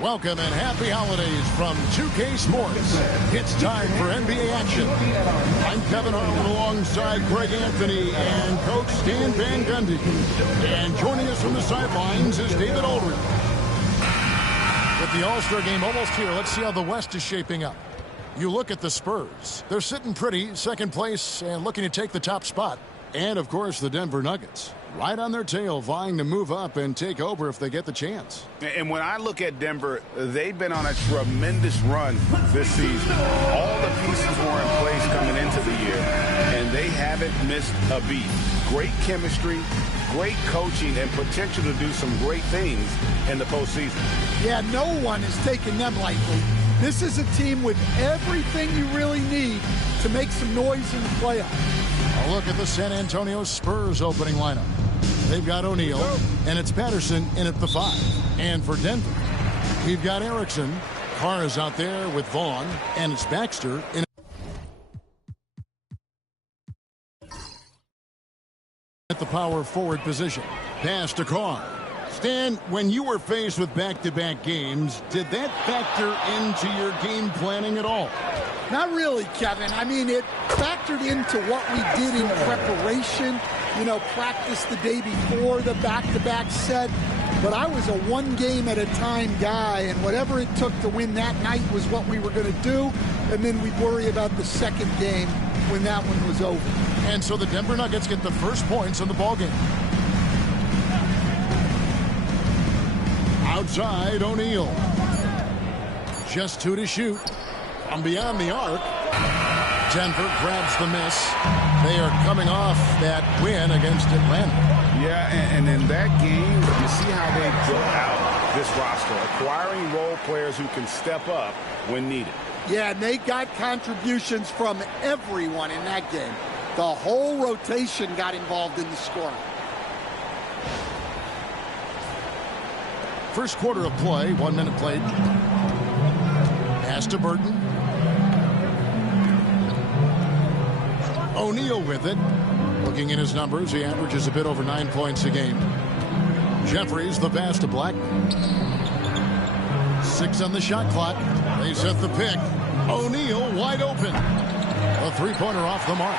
Welcome and happy holidays from 2K Sports. It's time for NBA action. I'm Kevin Harlan alongside Greg Anthony and Coach Stan Van Gundy. And joining us from the sidelines is David Aldridge. With the All-Star game almost here, let's see how the West is shaping up. You look at the Spurs. They're sitting pretty, second place, and looking to take the top spot. And, of course, the Denver Nuggets. Right on their tail, vying to move up and take over if they get the chance. And when I look at Denver, they've been on a tremendous run this season. All the pieces were in place coming into the year, and they haven't missed a beat. Great chemistry, great coaching, and potential to do some great things in the postseason. Yeah, no one is taking them lightly. This is a team with everything you really need to make some noise in the playoffs. A look at the San Antonio Spurs opening lineup. They've got O'Neal, and it's Patterson in at the 5. And for Denver, we've got Erickson. Carr is out there with Vaughn, and it's Baxter in at the power forward position. Pass to Carr. Stan, when you were faced with back-to-back games, did that factor into your game planning at all? Not really, Kevin. I mean, it factored into what we did in preparation. You know, practice the day before the back-to-back set. But I was a one-game-at-a-time guy, and whatever it took to win that night was what we were going to do. And then we'd worry about the second game when that one was over. And so the Denver Nuggets get the first points in the ballgame. Outside, O'Neal. Just 2 to shoot. From beyond the arc. Denver grabs the miss. They are coming off that win against Atlanta. Yeah, and in that game, you see how they built out this roster, acquiring role players who can step up when needed. Yeah, and they got contributions from everyone in that game. The whole rotation got involved in the scoring. First quarter of play, 1 minute played. Pass to Burton. O'Neal with it. Looking at his numbers, he averages a bit over 9 points a game. Jeffries, the pass to Blackman. 6 on the shot clock. They set the pick. O'Neal wide open. A three-pointer off the mark.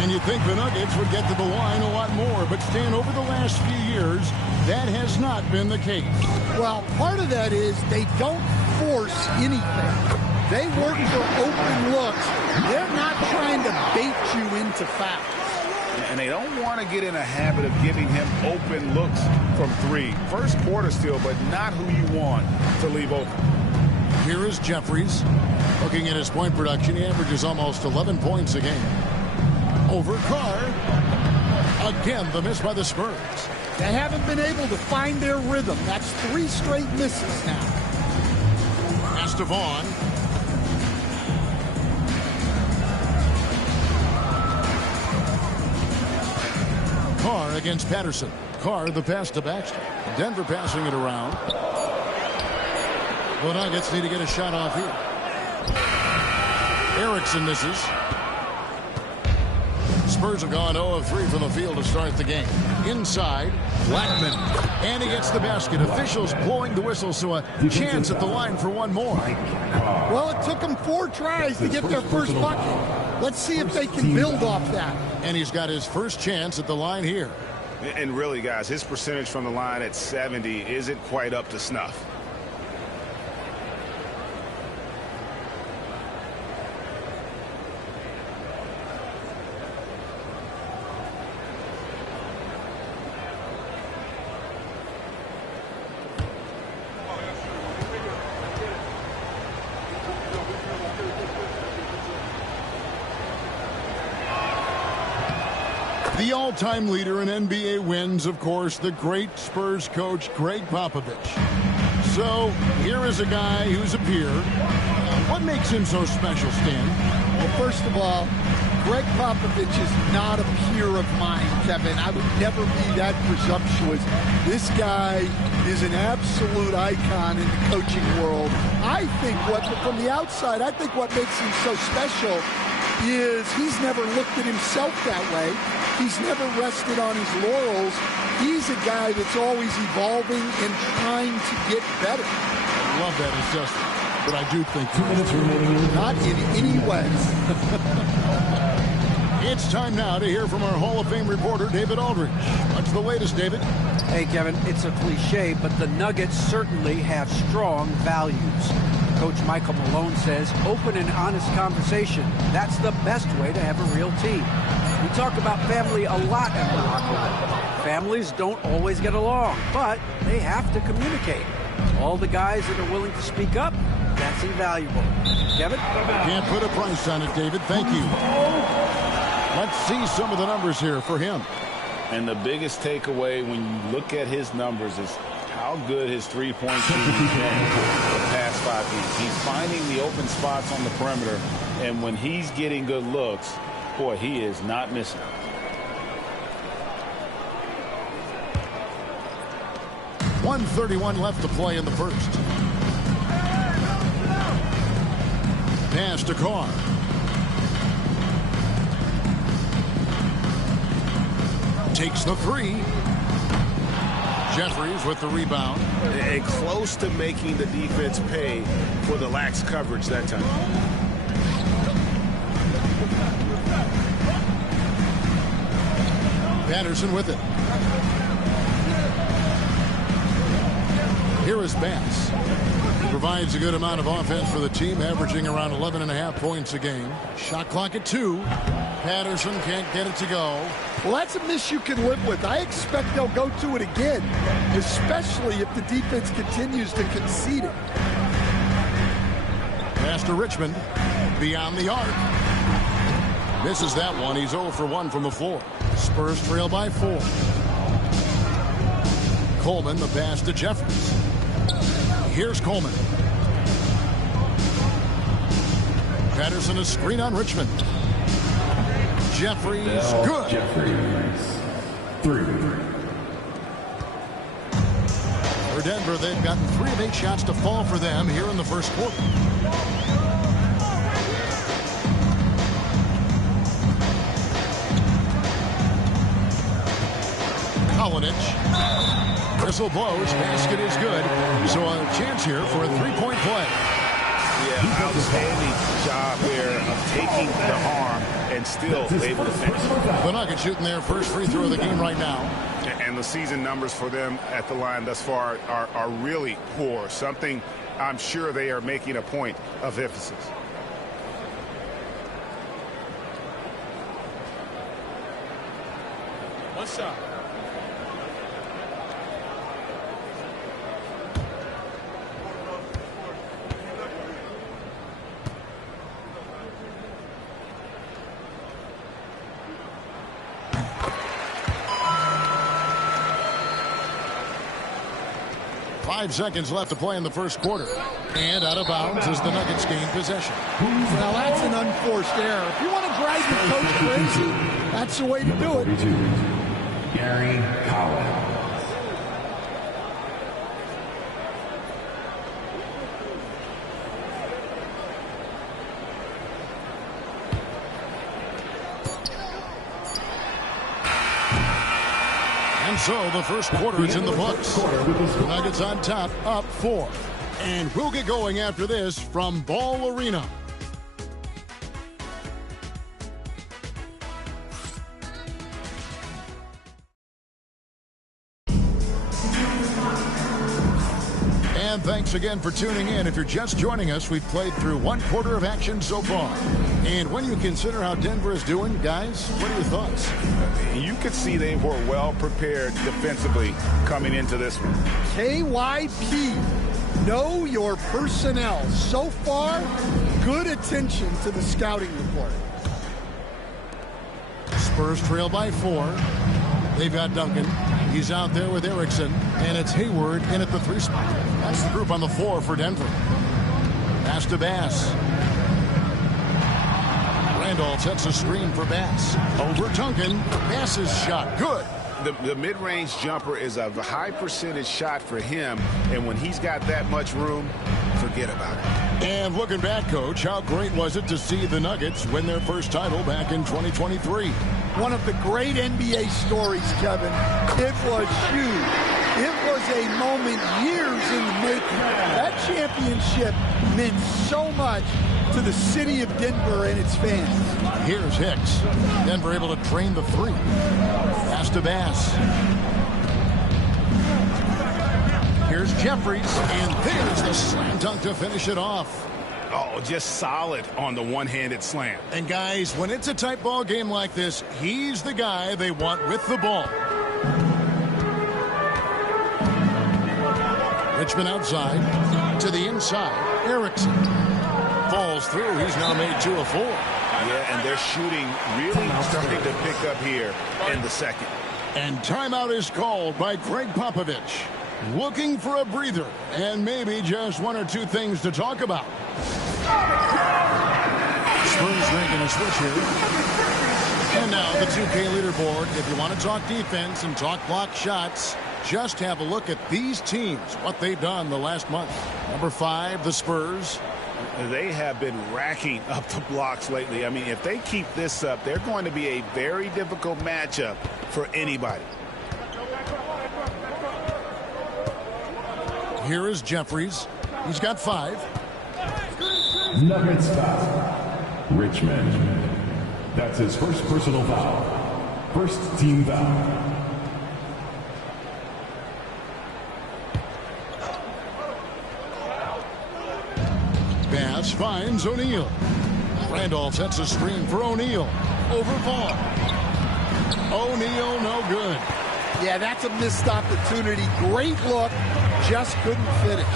And you'd think the Nuggets would get to the line a lot more, but Stan, over the last few years, that has not been the case. Well, part of that is they don't force anything. They work for open looks. They're not trying to bait you into fouls. And they don't want to get in a habit of giving him open looks from 3. First quarter still, but not who you want to leave open. Here is Jeffries. Looking at his point production, he averages almost 11 points a game. Over Carr. Again, the miss by the Spurs. They haven't been able to find their rhythm. That's 3 straight misses now. Pass to Vaughn. Carr against Patterson. Carr, the pass to Baxter. Denver passing it around. The Nuggets need to get a shot off here. Erickson misses. Spurs have gone 0 of 3 from the field to start the game. Inside, Blackman. And he gets the basket. Officials blowing the whistle, so a chance at the line for one more. Well, it took them 4 tries to get their first bucket. Let's see if they can build off that. And he's got his first chance at the line here. And really, guys, his percentage from the line at 70 isn't quite up to snuff. The all-time leader in NBA wins, of course, the great Spurs coach, Greg Popovich. So, here is a guy who's a peer. What makes him so special, Stan? Well, first of all, Greg Popovich is not a peer of mine, Kevin. I would never be that presumptuous. This guy is an absolute icon in the coaching world. I think from the outside, I think what makes him so special is he's never looked at himself that way. He's never rested on his laurels. He's a guy that's always evolving and trying to get better. love that assessment, but I do think not in any way. It's time now to hear from our Hall of Fame reporter, David Aldridge. What's the latest, David? Hey, Kevin, it's a cliche, but the Nuggets certainly have strong values. Coach Michael Malone says open and honest conversation. That's the best way to have a real team. We talk about family a lot in the locker room. Families don't always get along, but they have to communicate. All the guys that are willing to speak up, that's invaluable. Kevin? Can't put a price on it, David. Thank you. Let's see some of the numbers here for him. And the biggest takeaway when you look at his numbers is how good his three-point shooting has been the past 5 games. He's finding the open spots on the perimeter, and when he's getting good looks, boy, he is not missing. .131 left to play in the first. Pass to Carr. Takes the three. Jeffries with the rebound. And close to making the defense pay for the lax coverage that time. Patterson with it. Here is Bass. He provides a good amount of offense for the team, averaging around 11.5 points a game. Shot clock at 2. Patterson can't get it to go. Well, that's a miss you can live with. I expect they'll go to it again, especially if the defense continues to concede it. Pass to Richmond. Beyond the arc. Misses that one. He's 0 for 1 from the floor. Spurs trail by 4. Coleman, the pass to Jeffries. Here's Coleman. Patterson, a screen on Richmond. Jeffries, good. Jeffries, 3. For Denver, they've gotten 3 of 8 shots to fall for them here in the first quarter. Kalinic. Whistle blows. Basket is good. So a chance here for a 3-point play. Yeah, outstanding job there of taking the harm and still able to finish. The Nuggets shooting their first free throw of the game right now. And the season numbers for them at the line thus far are really poor. Something I'm sure they are making a point of emphasis. What's up? Five seconds left to play in the first quarter. And out of bounds as the Nuggets gain possession. Now that's an unforced error. If you want to drive your coach crazy, that's the way to do it. 42, Gary Collins. And so the first quarter is in the books. The Nuggets on top, up 4. And we'll get going after this from Ball Arena. And thanks again for tuning in. If you're just joining us, we've played through 1 quarter of action so far. And when you consider how Denver is doing, guys, what are your thoughts? You could see they were well prepared defensively coming into this one. KYP, know your personnel. So far, good attention to the scouting report. Spurs trail by 4. They've got Duncan. He's out there with Erickson. And it's Hayward in at the 3 spot. That's the group on the floor for Denver. Pass to Bass. Randolph sets a screen for Bass. Over Duncan. Bass's shot. Good. The mid-range jumper is a high percentage shot for him. And when he's got that much room, forget about it. And looking back, Coach, how great was it to see the Nuggets win their first title back in 2023? One of the great NBA stories, Kevin. It was huge. It was a moment years in the making. That championship meant so much to the city of Denver and its fans. Here's Hicks. Denver able to drain the three. Pass to Bass. Here's Jeffries, and there's the slam dunk to finish it off. Oh, just solid on the one-handed slam. And guys, when it's a tight ball game like this, he's the guy they want with the ball. Richmond outside to the inside. Erickson falls through. He's now made 2 of 4. Yeah, and they're shooting really starting to pick up here in the second. And timeout is called by Greg Popovich. Looking for a breather and maybe just 1 or 2 things to talk about. Spurs making a switch here. And now the 2K leaderboard. If you want to talk defense and talk block shots, just have a look at these teams, what they've done the last month. Number 5, the Spurs. They have been racking up the blocks lately. I mean, if they keep this up, they're going to be a very difficult matchup for anybody. Here is Jeffries. He's got 5. Nuggets foul. Richmond. That's his first personal foul. First team foul. Bass finds O'Neal. Randolph sets a screen for O'Neal. Over Vaughn. O'Neal no good. Yeah, that's a missed opportunity. Great look, just couldn't finish.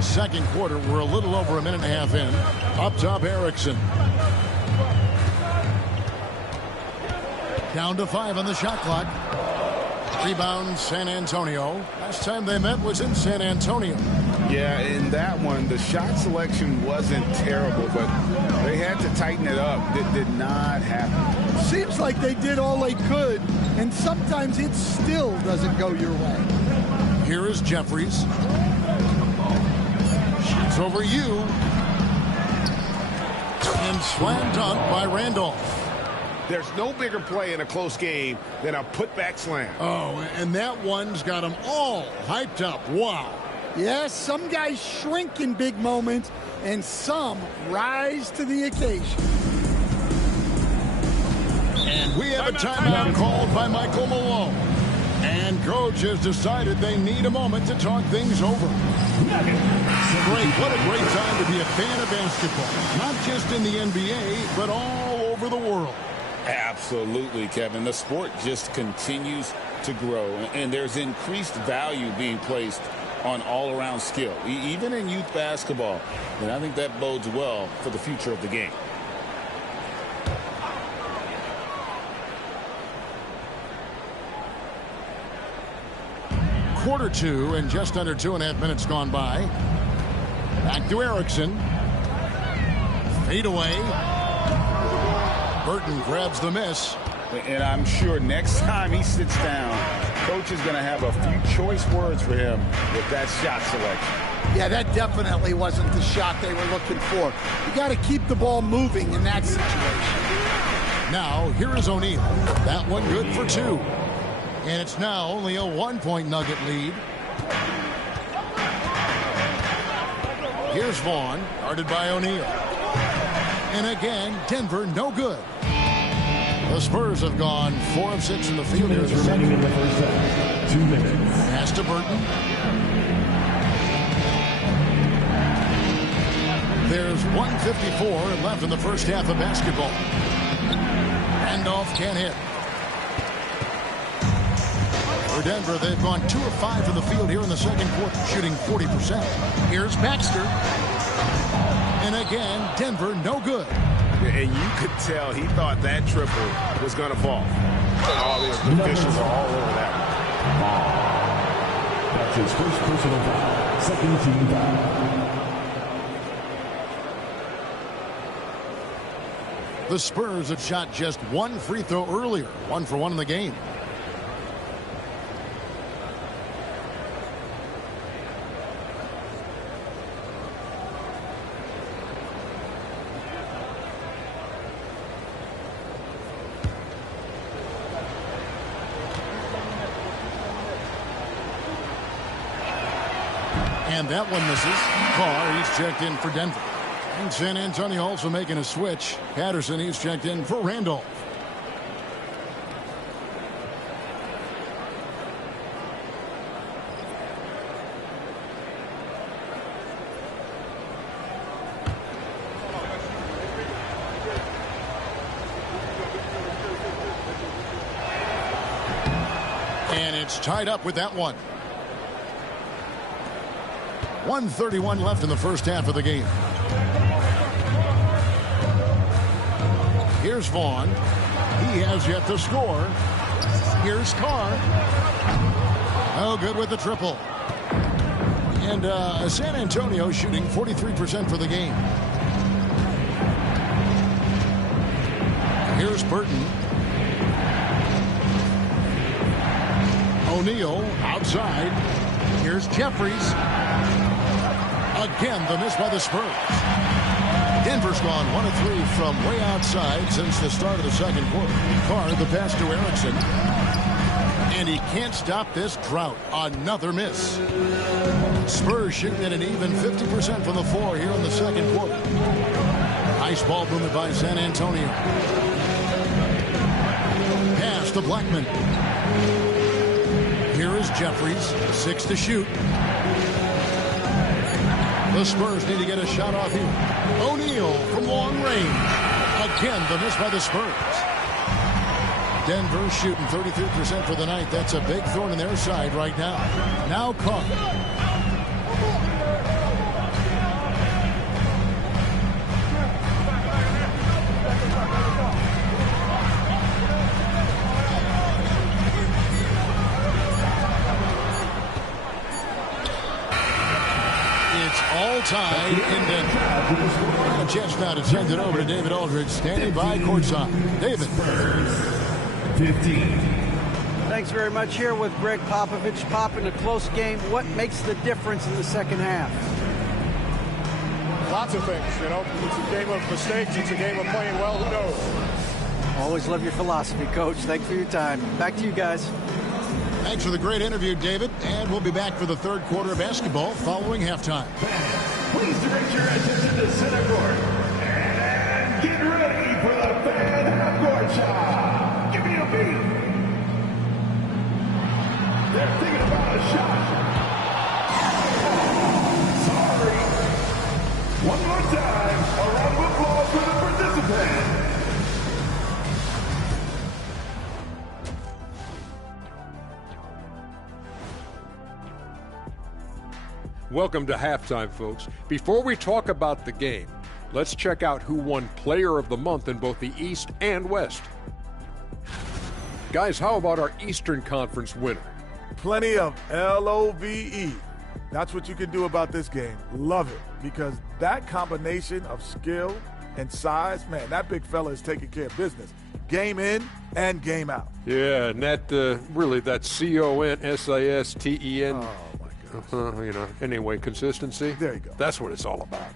Second quarter, we're a little over a minute and a half in. Up top, Erickson. Down to 5 on the shot clock. Rebound, San Antonio. Last time they met was in San Antonio. Yeah, in that one, the shot selection wasn't terrible, but they had to tighten it up. It did not happen. Seems like they did all they could, and sometimes it still doesn't go your way. Here is Jeffries. Shoots over you. And slam dunk by Randolph. There's no bigger play in a close game than a putback slam. Oh, and that one's got them all hyped up. Wow. Yes, some guys shrink in big moments, and some rise to the occasion. And we have a timeout called by Michael Malone. And coach has decided they need a moment to talk things over. Great, what a great time to be a fan of basketball. Not just in the NBA, but all over the world. Absolutely, Kevin. The sport just continues to grow, and there's increased value being placed on all-around skill, even in youth basketball. And I think that bodes well for the future of the game. Quarter 2 and just under 2.5 minutes gone by. Back to Erickson. Fade away. Burton grabs the miss. And I'm sure next time he sits down, coach is going to have a few choice words for him with that shot selection. Yeah, that definitely wasn't the shot they were looking for. You got to keep the ball moving in that situation. Now, here is O'Neal. That one good for 2. And it's now only a 1-point Nugget lead. Here's Vaughn, guarded by O'Neal. And again, Denver no good. The Spurs have gone 4 of 6 in the field here in the second. In the first half. 2 minutes. Pass to Burton. There's 1:54 left in the first half of basketball. Randolph can't hit. For Denver, they've gone 2 of 5 from the field here in the second quarter, shooting 40%. Here's Baxter. And again, Denver no good. And you could tell he thought that triple was going to fall. All the officials are all over that one. That's his first personal foul. Second team foul. The Spurs had shot just 1 free throw earlier, 1 for 1 in the game. And that one misses. Carr, he's checked in for Denver. And San Antonio also making a switch. Patterson, he's checked in for Randolph. And it's tied up with that one. 1:31 left in the first half of the game. Here's Vaughn. He has yet to score. Here's Carr. Oh, good with the triple. And San Antonio shooting 43% for the game. Here's Burton. O'Neal outside. Here's Jeffries. Again, the miss by the Spurs. Denver's gone 1 of 3 from way outside since the start of the second quarter. Carr, the pass to Erickson. And he can't stop this drought. Another miss. Spurs shooting at an even 50% from the floor here in the second quarter. Nice ball movement by San Antonio. Pass to Blackman. Here is Jeffries. 6 to shoot. The Spurs need to get a shot off here. O'Neal from long range. Again, the miss by the Spurs. Denver shooting 33% for the night. That's a big thorn in their side right now. Now Carr. All tied in Denver. And a chance now to send it over to David Aldridge, standing by courtside. David. 15. Thanks very much. Here with Greg Popovich. Pop, in a close game, what makes the difference in the second half? Lots of things, you know. It's a game of mistakes. It's a game of playing well. Who knows? Always love your philosophy, Coach. Thanks for your time. Back to you guys. Thanks for the great interview, David. And we'll be back for the third quarter of basketball following halftime. Please direct your attention to center court. And get ready for the fan half-court shot. Give me a beat. They're thinking about a shot. Sorry. One more time, a round of applause for the participants. Welcome to halftime, folks. Before we talk about the game, let's check out who won Player of the Month in both the East and West. Guys, how about our Eastern Conference winner? Plenty of LOVE. That's what you can do about this game. Love it, because that combination of skill and size, man, that big fella is taking care of business. Game in and game out. Yeah, and that really, that CONSISTEN. You know, anyway, consistency. There you go. That's what it's all about.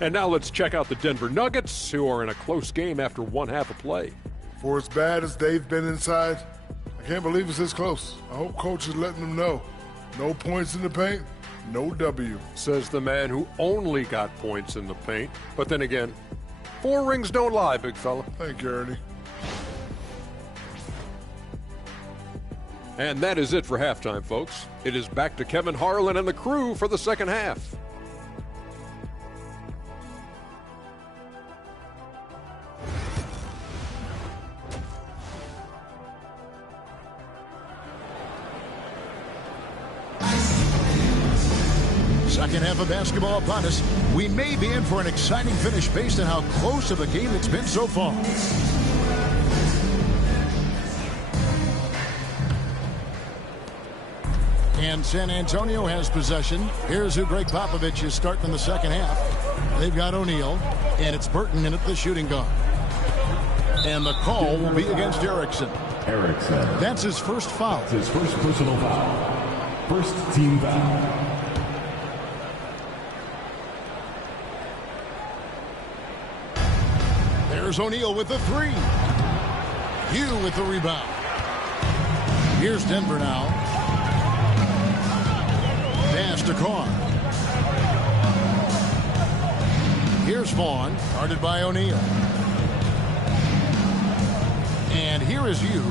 And now let's check out the Denver Nuggets, who are in a close game after one half of play. For as bad as they've been inside, I can't believe it's this close. I hope coach is letting them know. No points in the paint, no W. Says the man who only got points in the paint. But then again, 4 rings don't lie, big fella. Thank you, Ernie. And that is it for halftime, folks. It is back to Kevin Harlan and the crew for the second half. Second half of basketball upon us. We may be in for an exciting finish based on how close of a game it's been so far. And San Antonio has possession. Here's who Greg Popovich is starting in the second half. They've got O'Neal, and it's Burton in at the shooting guard. And the call will be against Erickson. Erickson. That's his first foul. That's his first personal foul. First team foul. There's O'Neal with the 3. Hugh with the rebound. Here's Denver now. Pass to Carr. Here's Vaughn, guarded by O'Neal. And here is you.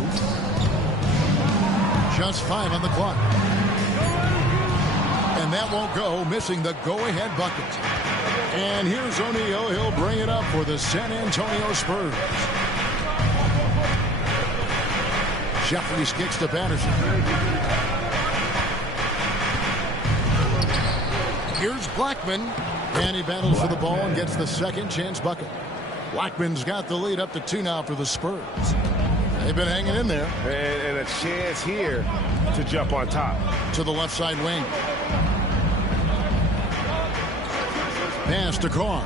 Just 5 on the clock. And that won't go, missing the go-ahead bucket. And here's O'Neal. He'll bring it up for the San Antonio Spurs. Jeffries kicks to Patterson. Here's Blackman. And he battles for the ball and gets the second chance bucket. Blackman's got the lead up to 2 now for the Spurs. They've been hanging in there. And a chance here to jump on top. To the left side wing. Pass to Carr.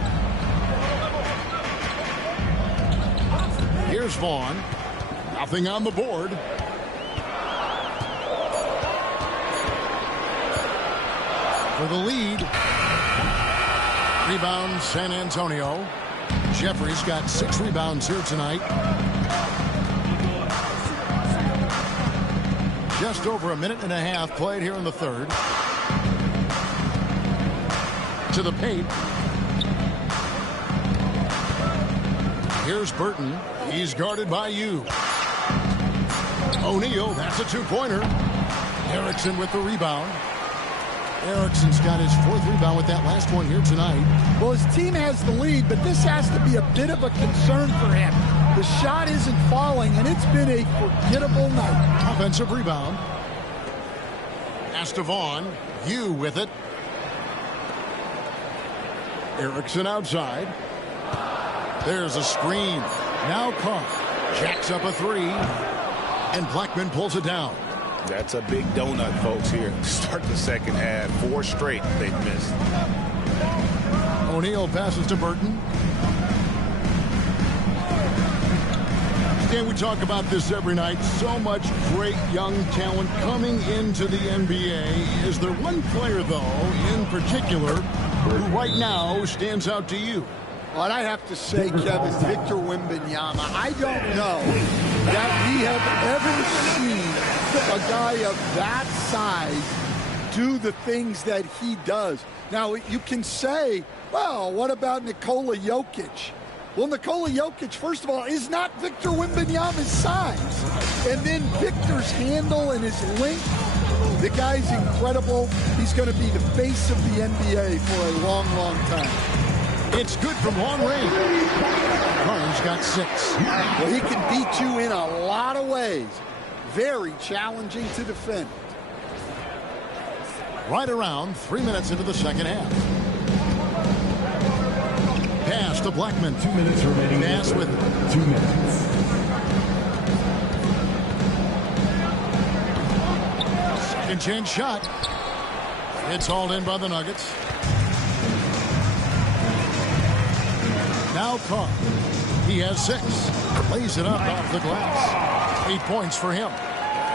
Here's Vaughn. Nothing on the board. For the lead. Rebound San Antonio. Jeffries got 6 rebounds here tonight. Just over a minute and a half played here in the third. To the paint. Here's Burton. He's guarded by you. O'Neal, that's a 2-pointer. Erickson with the rebound. Erickson's got his 4th rebound with that last one here tonight. Well, his team has the lead, but this has to be a bit of a concern for him. The shot isn't falling, and it's been a forgettable night. Offensive rebound. Pass to Vaughn. You with it. Erickson outside. There's a screen. Now Carr jacks up a 3. And Blackman pulls it down. That's a big donut, folks, here. Start the second half. 4 straight they've missed. O'Neal passes to Burton. And we talk about this every night. So much great young talent coming into the NBA. Is there one player, though, in particular, who right now stands out to you? What I have to say, Kevin, Victor Wembanyama. I don't know that we have ever seen a guy of that size do the things that he does. Now, you can say, well, what about Nikola Jokic? Well, Nikola Jokic, first of all, is not Victor Wembanyama's size. And then Victor's handle and his length, the guy's incredible. He's going to be the face of the NBA for a long, long time. It's good from long range. Carr's got 6. Well, he can beat you in a lot of ways. Very challenging to defend. Right around 3 minutes into the second half. Pass to Blackman. 2 minutes remaining. Pass with 2 minutes. Second chance shot. It's hauled in by the Nuggets. Now Carr. He has 6. Lays it up off the glass. 8 points for him.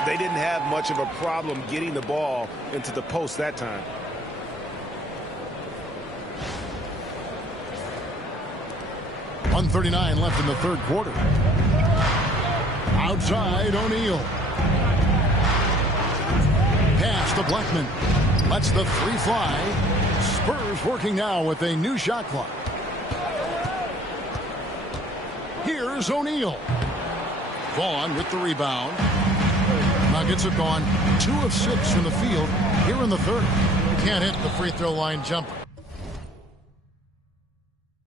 They didn't have much of a problem getting the ball into the post that time. .139 left in the third quarter. Outside, O'Neal. Pass to Blackman. Lets the 3 fly. Spurs working now with a new shot clock. Here's O'Neal. Vaughn with the rebound. Nuggets have gone 2 of 6 from the field here in the third. Can't hit the free throw line jumper.